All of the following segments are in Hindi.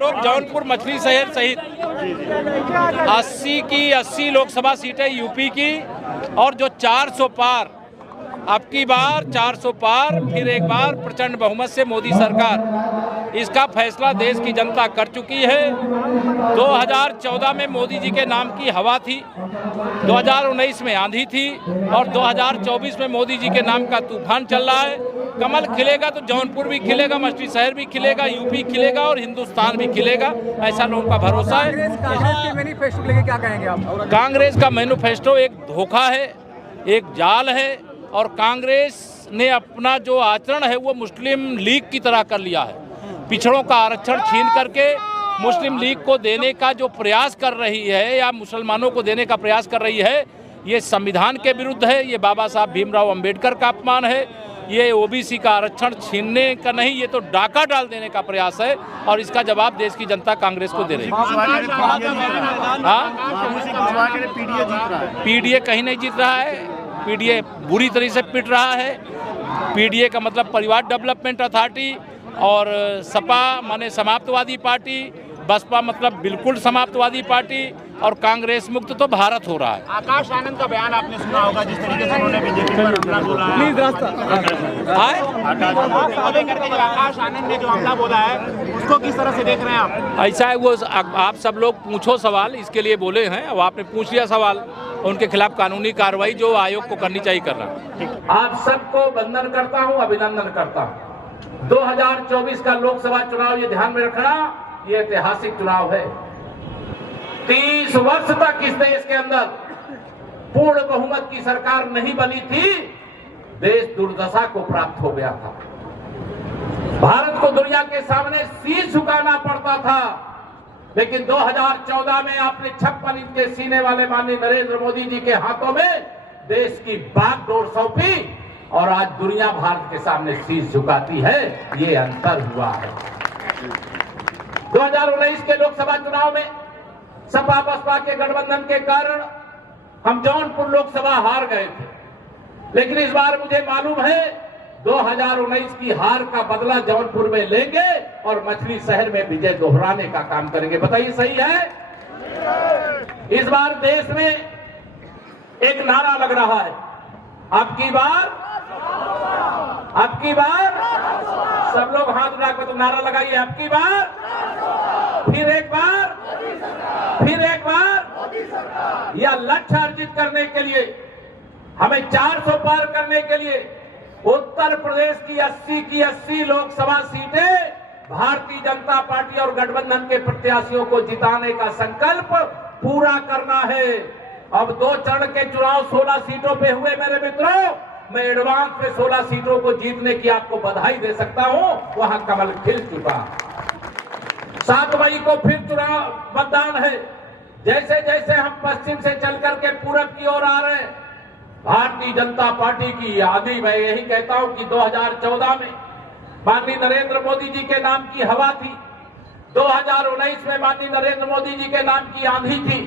लोग जौनपुर मछली शहर सहित 80 की 80 लोकसभा सीटें यूपी की और जो 400 पार, अब की बार 400 पार, फिर एक बार प्रचंड बहुमत से मोदी सरकार, इसका फैसला देश की जनता कर चुकी है। 2014 में मोदी जी के नाम की हवा थी, 2019 में आंधी थी और 2024 में मोदी जी के नाम का तूफान चल रहा है। कमल खिलेगा तो जौनपुर भी खिलेगा, मछली शहर भी खिलेगा, यूपी खिलेगा और हिंदुस्तान भी खिलेगा, ऐसा लोगों का भरोसा है। कांग्रेस के मैनिफेस्टो लेके क्या कहेंगे आप? कांग्रेस का मैनिफेस्टो एक धोखा है, एक जाल है और कांग्रेस ने अपना जो आचरण है वो मुस्लिम लीग की तरह कर लिया है। पिछड़ों का आरक्षण छीन करके मुस्लिम लीग को देने का जो प्रयास कर रही है या मुसलमानों को देने का प्रयास कर रही है, ये संविधान के विरुद्ध है, ये बाबा साहब भीमराव अंबेडकर का अपमान है, ये ओबीसी का आरक्षण छीनने का नहीं, ये तो डाका डाल देने का प्रयास है और इसका जवाब देश की जनता कांग्रेस को दे रही है। पीडीए कहीं नहीं जीत रहा है, पीडीए बुरी तरीके से पिट रहा है। पीडीए का मतलब परिवार डेवलपमेंट अथॉरिटी और सपा माने समाप्तवादी पार्टी, बसपा मतलब बिल्कुल समाप्तवादी पार्टी और कांग्रेस मुक्त तो भारत हो रहा है। आकाश आनंद का बयान आपने सुना होगा, जिस तरीके से उन्होंने बीजेपी पर हमला बोला है। आकाश आनंद ने जो हमला बोला है उसको किस तरह से देख रहे हैं आप? ऐसा है, वो आप सब लोग पूछो सवाल, इसके लिए बोले हैं। अब आपने पूछ लिया सवाल, उनके खिलाफ कानूनी कार्रवाई जो आयोग को करनी चाहिए करना। आप सबको वंदन करता हूं, अभिनंदन करता हूं। 2024 का लोकसभा चुनाव, ये ध्यान में रखना, ये ऐतिहासिक चुनाव है। 30 वर्ष तक इस देश के अंदर पूर्ण बहुमत की सरकार नहीं बनी थी, देश दुर्दशा को प्राप्त हो गया था। भारत को दुनिया के सामने शीश झुकाना पड़ता था, लेकिन 2014 में आपने 56 इंच के सीने वाले माननीय नरेंद्र मोदी जी के हाथों में देश की बागडोर सौंपी और आज दुनिया भारत के सामने शीश झुकाती है। ये अंतर हुआ है। 2019 के लोकसभा चुनाव में सपा बसपा के गठबंधन के कारण हम जौनपुर लोकसभा हार गए थे, लेकिन इस बार मुझे मालूम है 2019 की हार का बदला जौनपुर में लेंगे और मछली शहर में विजय दोहराने का काम करेंगे। बताइए सही है? इस बार देश में एक नारा लग रहा है, अब की बार सब लोग हाथ उठाकर तो नारा लगाइए, अब की बार, फिर एक बार, यह लक्ष्य अर्जित करने के लिए, हमें 400 पार करने के लिए उत्तर प्रदेश की 80 की 80 लोकसभा सीटें भारतीय जनता पार्टी और गठबंधन के प्रत्याशियों को जिताने का संकल्प पूरा करना है। अब 2 चरण के चुनाव 16 सीटों पे हुए मेरे मित्रों, मैं एडवांस में 16 सीटों को जीतने की आपको बधाई दे सकता हूं। वहां कमल खिल चुका। 7 मई को फिर चुनाव मतदान है। जैसे जैसे हम पश्चिम से चल करके पूरब की ओर आ रहे हैं, भारतीय जनता पार्टी की आंधी, मैं यही कहता हूं कि 2014 में माननीय नरेंद्र मोदी जी के नाम की हवा थी, 2019 में माननीय नरेंद्र मोदी जी के नाम की आंधी थी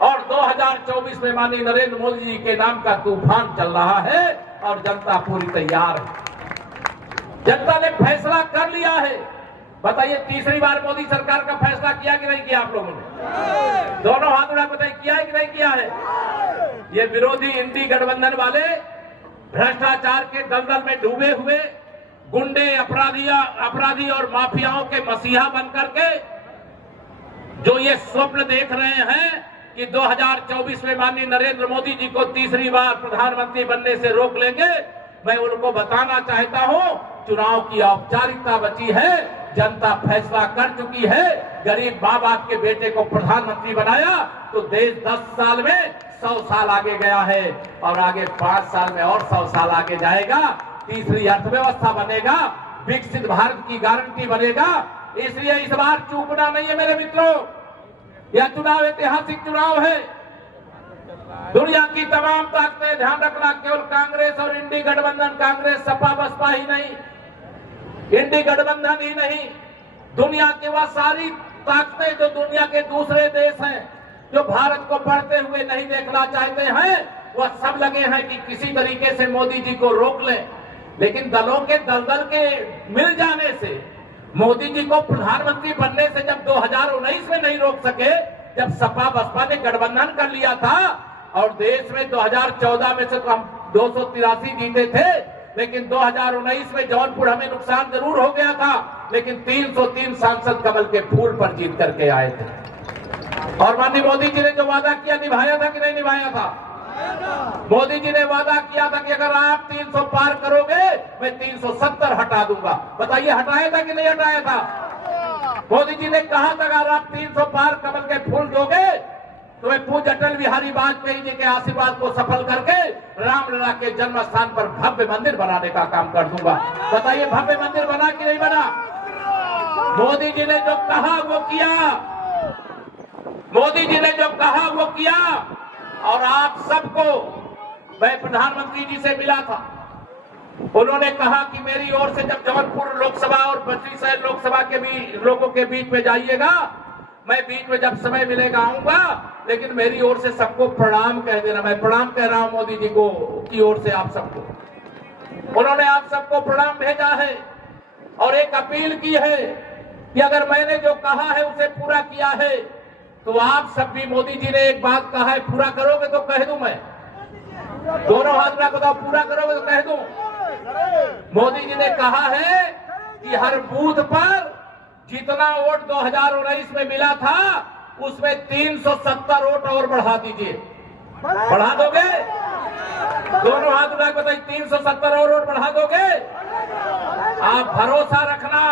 और 2024 में माननीय नरेंद्र मोदी जी के नाम का तूफान चल रहा है और जनता पूरी तैयार है। जनता ने फैसला कर लिया है। बताइए, तीसरी बार मोदी सरकार का फैसला किया कि नहीं किया आप लोगों ने? दोनों हाथ उठा बताइए, किया है कि नहीं किया है? ये विरोधी इंडी गठबंधन वाले भ्रष्टाचार के दलदल में डूबे हुए गुंडे, अपराधी और माफियाओं के मसीहा बनकर के जो ये स्वप्न देख रहे हैं कि 2024 में माननीय नरेंद्र मोदी जी को तीसरी बार प्रधानमंत्री बनने से रोक लेंगे, मैं उनको बताना चाहता हूं, चुनाव की औपचारिकता बची है, जनता फैसला कर चुकी है। गरीब माँ बाप के बेटे को प्रधानमंत्री बनाया तो देश 10 साल में 100 साल आगे गया है और आगे 5 साल में और 100 साल आगे जाएगा। तीसरी अर्थव्यवस्था बनेगा, विकसित भारत की गारंटी बनेगा। इसलिए इस बार चूकना नहीं है मेरे मित्रों। यह चुनाव ऐतिहासिक चुनाव है। दुनिया की तमाम ताकतें, ध्यान रखना, केवल कांग्रेस और इंडी गठबंधन, कांग्रेस सपा बसपा ही नहीं, इंडी गठबंधन ही नहीं, दुनिया की वह सारी ताकतें जो दुनिया के दूसरे देश हैं जो भारत को बढ़ते हुए नहीं देखना चाहते हैं, वह सब लगे हैं कि किसी तरीके से मोदी जी को रोक लें। लेकिन दलों के दलदल के मिल जाने से मोदी जी को प्रधानमंत्री बनने से जब 2019 में नहीं रोक सके, जब सपा बसपा ने गठबंधन कर लिया था और देश में 2014 में से तो हम 283 जीते थे, लेकिन 2019 में जौनपुर हमें नुकसान जरूर हो गया था, लेकिन 303 सांसद कमल के फूल पर जीत करके आए थे। और माननीय मोदी जी ने जो वादा किया निभाया था कि नहीं निभाया था? मोदी जी ने वादा किया था कि अगर आप 300 पार करोगे मैं 370 हटा दूंगा। बताइए हटाया था कि नहीं हटाया था? मोदी जी ने कहा था अगर आप 300 पार कमल के फूल दोगे तो मैं पूज्य अटल बिहारी वाजपेयी जी के आशीर्वाद को सफल करके रामलला के जन्म स्थान पर भव्य मंदिर बनाने का काम कर दूंगा। बताइए भव्य मंदिर बना कि नहीं बना? मोदी जी ने जो कहा वो किया, मोदी जी ने जो कहा वो किया। और आप सबको मैं प्रधानमंत्री जी से मिला था, उन्होंने कहा कि मेरी ओर से जब जौनपुर लोकसभा और बस्ती शहर लोकसभा के भी लोगों के बीच में जाइएगा, मैं बीच में जब समय मिलेगा आऊंगा, लेकिन मेरी ओर से सबको प्रणाम कह देना। मैं प्रणाम कह रहा हूं मोदी जी को की ओर से आप सबको। उन्होंने आप सबको प्रणाम भेजा है और एक अपील की है कि अगर मैंने जो कहा है उसे पूरा किया है तो आप सब भी, मोदी जी ने एक बात कहा है पूरा करोगे तो कह दूं मैं, दोनों हाथ में बताओ पूरा करोगे तो कह दूं। मोदी जी ने कहा है कि हर बूथ पर जितना वोट 2019 में मिला था उसमें 370 वोट और बढ़ा दीजिए। बढ़ा दोगे? दोनों हाथ उठा के बताइए 370 और वोट बढ़ा दोगे? आप भरोसा रखना,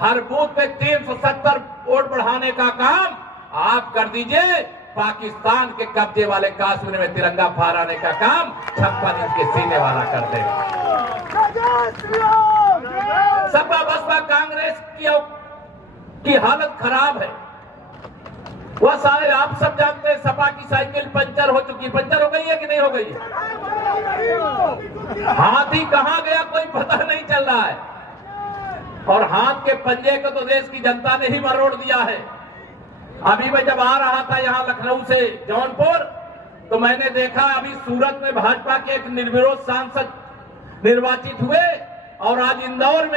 हर बूथ पे 370 वोट बढ़ाने का काम आप कर दीजिए। पाकिस्तान के कब्जे वाले कश्मीर में तिरंगा फहराने का काम 56 इंच के सीने वाला कर देगा। सपा बसपा कांग्रेस की हालत खराब है। वह सारे आप सब जानते हैं, सपा की साइकिल पंचर हो चुकी, पंचर हो गई है कि नहीं हो गई है? हाथी कहां गया कोई पता नहीं चल रहा है। और हाथ के पंजे को तो देश की जनता ने ही मरोड़ दिया है। अभी मैं जब आ रहा था यहां लखनऊ से जौनपुर, तो मैंने देखा अभी सूरत में भाजपा के एक निर्विरोध सांसद निर्वाचित हुए और आज इंदौर में